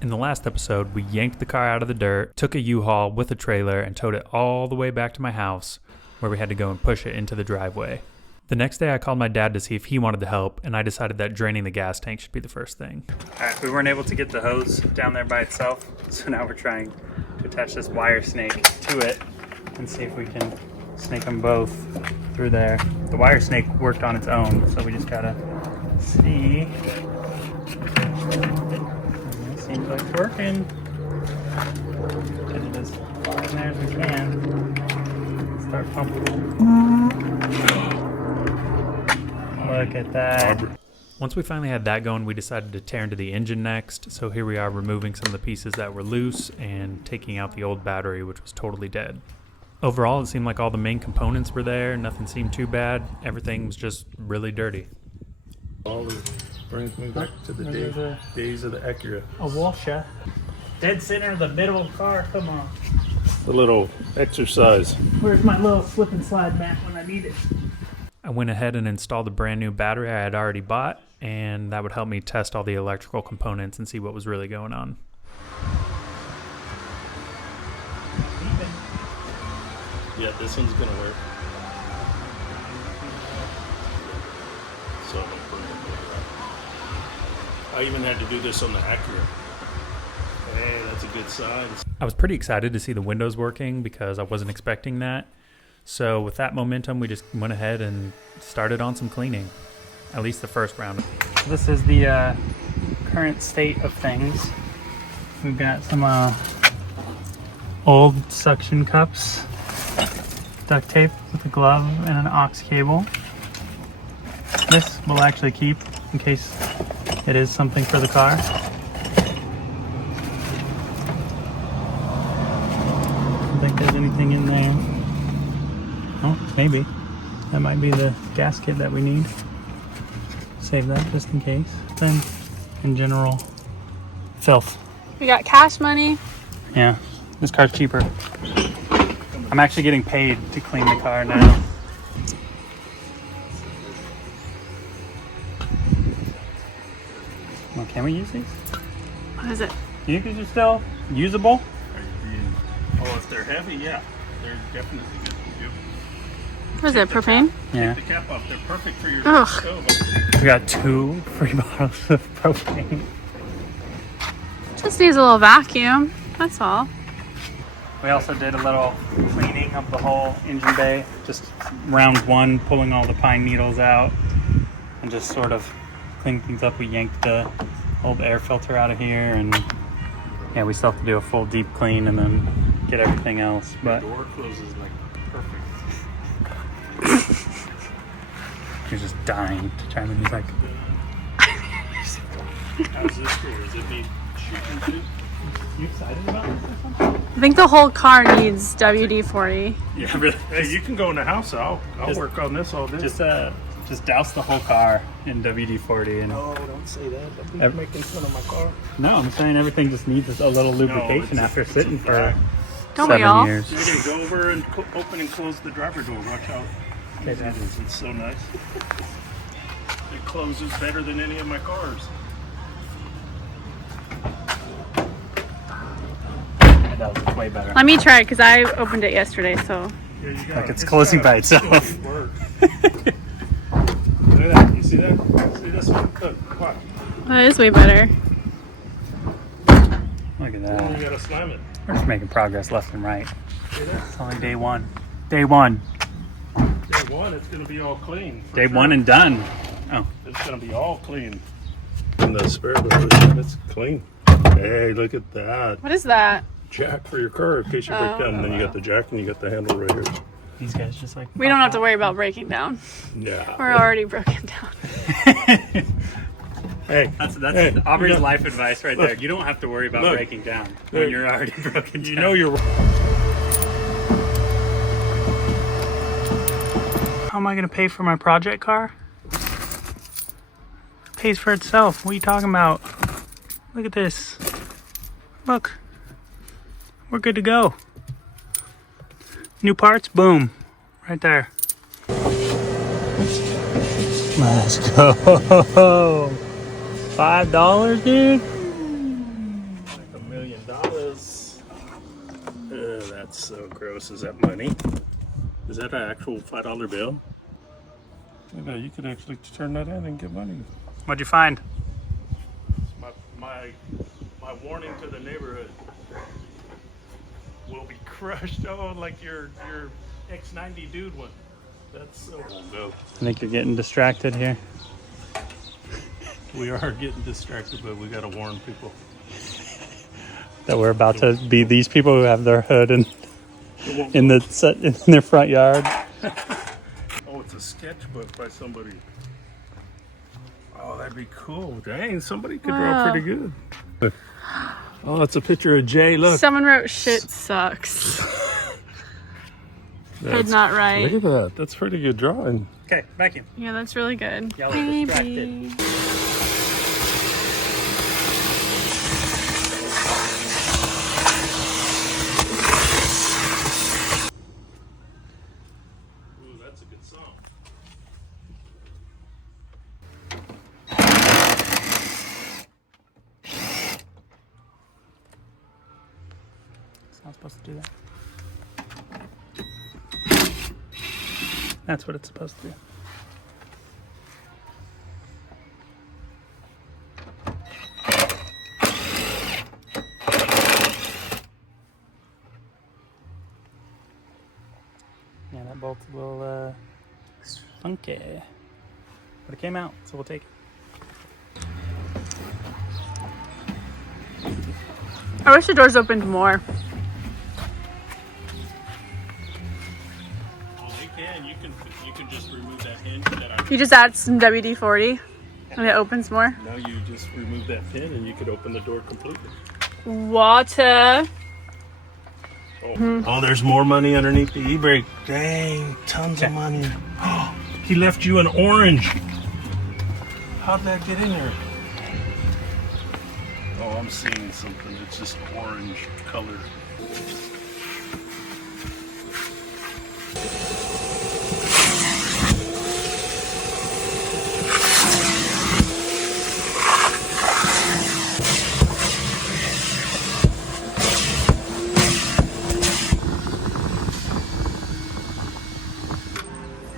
In the last episode, we yanked the car out of the dirt, took a U-Haul with a trailer, and towed it all the way back to my house, where we had to go and push it into the driveway. The next day, I called my dad to see if he wanted to help, and I decided that draining the gas tank should be the first thing. Alright, we weren't able to get the hose down there by itself, so now we're trying to attach this wire snake to it and see if we can snake them both through there. The wire snake worked on its own, so we just gotta see. Seems like it's working. Get it as far in there as we can. Start pumping. Look at that. Once we finally had that going, we decided to tear into the engine next. So here we are removing some of the pieces that were loose and taking out the old battery, which was totally dead. Overall, it seemed like all the main components were there. Nothing seemed too bad. Everything was just really dirty. All this brings me back to the days of the Acura. A washer. Dead center of the middle of the car. Come on. A little exercise. Where's my little slip and slide mat when I need it? I went ahead and installed a brand new battery I had already bought, and that would help me test all the electrical components and see what was really going on. Yeah, this one's gonna work. So I even had to do this on the Acura. Hey, that's a good sign. I was pretty excited to see the windows working because I wasn't expecting that. So with that momentum, we just went ahead and started on some cleaning, at least the first round. This is the current state of things. We've got some old suction cups, duct tape with a glove and an aux cable. This will actually keep in case it is something for the car. I don't think there's anything in there. Oh, maybe. That might be the gasket that we need. Save that just in case. Then, in general, filth. We got cash money. Yeah, this car's cheaper. I'm actually getting paid to clean the car now. Well, can we use these? What is it? Do you think these are still usable? Oh, if they're heavy, yeah. They're definitely good to do. What is it, propane? Yeah. Take the cap off. They're perfect for your Ugh. stove. We got 2 free bottles of propane. Just needs a little vacuum. That's all. We also did a little cleaning of the whole engine bay. Just round 1, pulling all the pine needles out and just sort of cleaning things up. We yanked the old air filter out of here, and yeah, we still have to do a full deep clean and then get everything else. But The door closes like perfect. he's just dying to chime in. He's like, How's this for? Does it need shooting too? you excited about this or something? I think the whole car needs WD-40. Yeah, really. Hey, you can go in the house. I'll Just- work on this all day. Just douse the whole car in WD-40 and No, don't say that. I think Ev- you're making fun of my car. no, I'm saying everything just needs a little lubrication after sitting for Don't we 7 all? years. You're going to go over and open and close the driver door. Watch how Okay, easy it is. It's so nice. It closes better than any of my cars. That was way better. Let me try it because I opened it yesterday, so. Here you go. Like it's closing by itself. Work. Look at that. You see that? See this one? Look. Watch. That is way better. Look at You that. got to slam it. We're just making progress left and right. See that? It's only day 1. Day 1. Day 1, it's going to be all clean. Day 1 and done. Oh. It's going to be all clean. And the spare part, it's clean. Hey, look at that. What is that? Jack for your car in case you break down. And then you got the jack and you got the handle right here. These guys just like... We don't have to worry about breaking down. Yeah. We're already broken down. Hey, That's hey, Aubrey's you know- life advice right look. there. You don't have to worry about Look. breaking down Look. when you're already broken down. you know you're... How am I going to pay for my project car? It pays for itself. What are you talking about? Look at this. Look. We're good to go. New parts, boom. Right there. Let's go. $5, dude? million. That's so gross. Is that money? Is that an actual $5 bill? You know, you could actually turn that in and get money. What'd you find? My warning to the neighborhood will be crushed. Oh, like your X90 dude one. That's so cool. I think you're getting distracted here. We are getting distracted, but we gotta warn people. That we're about to be these people who have their hood in their front yard. Oh, it's a sketchbook by somebody. Oh, that'd be cool. Dang, somebody could draw pretty good. Oh, it's a picture of Jay. Look. Someone wrote shit sucks. Did not right. Look at that. That's pretty good drawing. Okay, vacuum. Yeah, that's really good. Y'all are distracted. Ooh, that's a good song. It's not supposed to do that. That's what it's supposed to do. Yeah, that bolt's a little funky. But it came out, so we'll take it. I wish the doors opened more. You can just remove that hinge that I... You just add some WD-40 and it opens more. Now you just remove that pin and you could open the door completely. Water. Oh, there's more money underneath the e-brake. Dang, tons of money. Oh, he left you an orange. How'd that get in there? Oh, I'm seeing something. It's just orange color.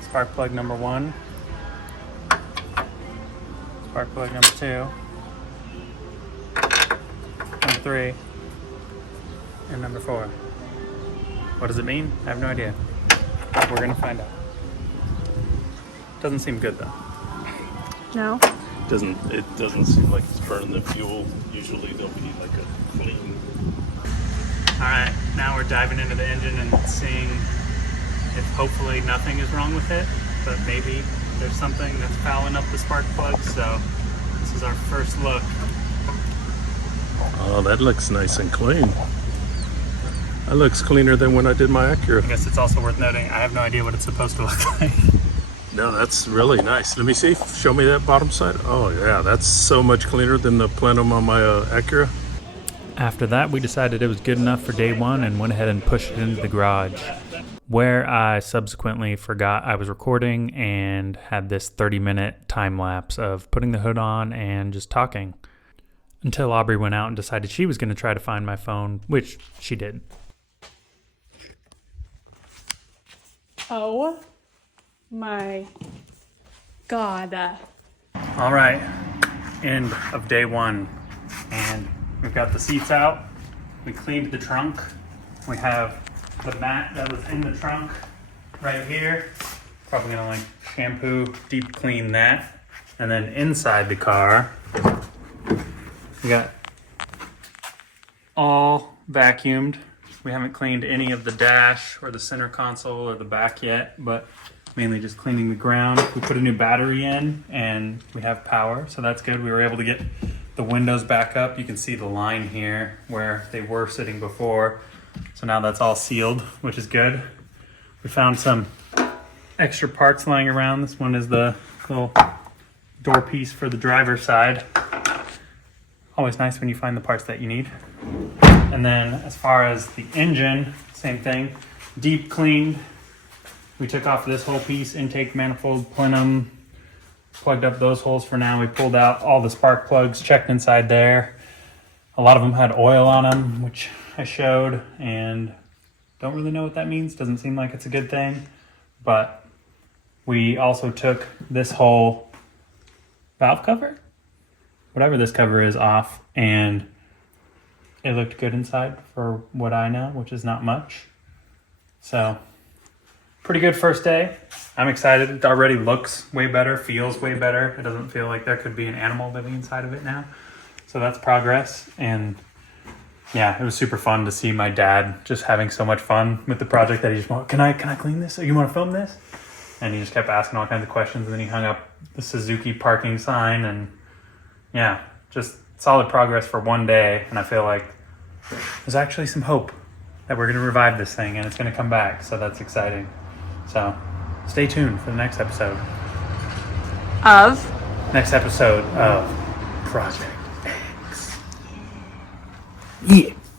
Spark plug number 1. Spark plug number 2. Number 3. And number 4. What does it mean? I have no idea. But we're gonna find out. Doesn't seem good though. No. It doesn't seem like it's burning the fuel. Usually there'll be like a clean. Alright, now we're diving into the engine and seeing if hopefully nothing is wrong with it, but maybe there's something that's fouling up the spark plug, so this is our first look. Oh, that looks nice and clean. That looks cleaner than when I did my Acura. I guess it's also worth noting, I have no idea what it's supposed to look like. No, that's really nice. Let me see. Show me that bottom side. Oh yeah, that's so much cleaner than the plenum on my Acura. After that, we decided it was good enough for day 1 and went ahead and pushed it into the garage, where I subsequently forgot I was recording and had this 30-minute time lapse of putting the hood on and just talking until Aubrey went out and decided she was going to try to find my phone, which she did. Oh my God. All right, end of day 1, and we've got the seats out. We cleaned the trunk. We have the mat that was in the trunk right here. Probably gonna like shampoo, deep clean that. And then inside the car, we got all vacuumed. We haven't cleaned any of the dash or the center console or the back yet, but mainly just cleaning the ground. We put a new battery in and we have power, so that's good. We were able to get the windows back up. You can see the line here where they were sitting before. So now that's all sealed, which is good. We found some extra parts lying around. This one is the little door piece for the driver's side. Always nice when you find the parts that you need. And then as far as the engine, same thing. Deep cleaned. We took off this whole piece, intake manifold, plenum, plugged up those holes for now. We pulled out all the spark plugs, checked inside there. A lot of them had oil on them, which I showed, and don't really know what that means. Doesn't seem like it's a good thing. But we also took this whole valve cover, whatever this cover is, off, and it looked good inside for what I know, which is not much. So pretty good first day. I'm excited. It already looks way better, feels way better. It doesn't feel like there could be an animal living inside of it now. So that's progress. And yeah, it was super fun to see my dad just having so much fun with the project that he just went, can I clean this? You want to film this? And he just kept asking all kinds of questions. And then he hung up the Suzuki parking sign. And yeah, just solid progress for one day. And I feel like there's actually some hope that we're going to revive this thing and it's going to come back. So that's exciting. So stay tuned for the next episode. Next episode of Project X. Yeah.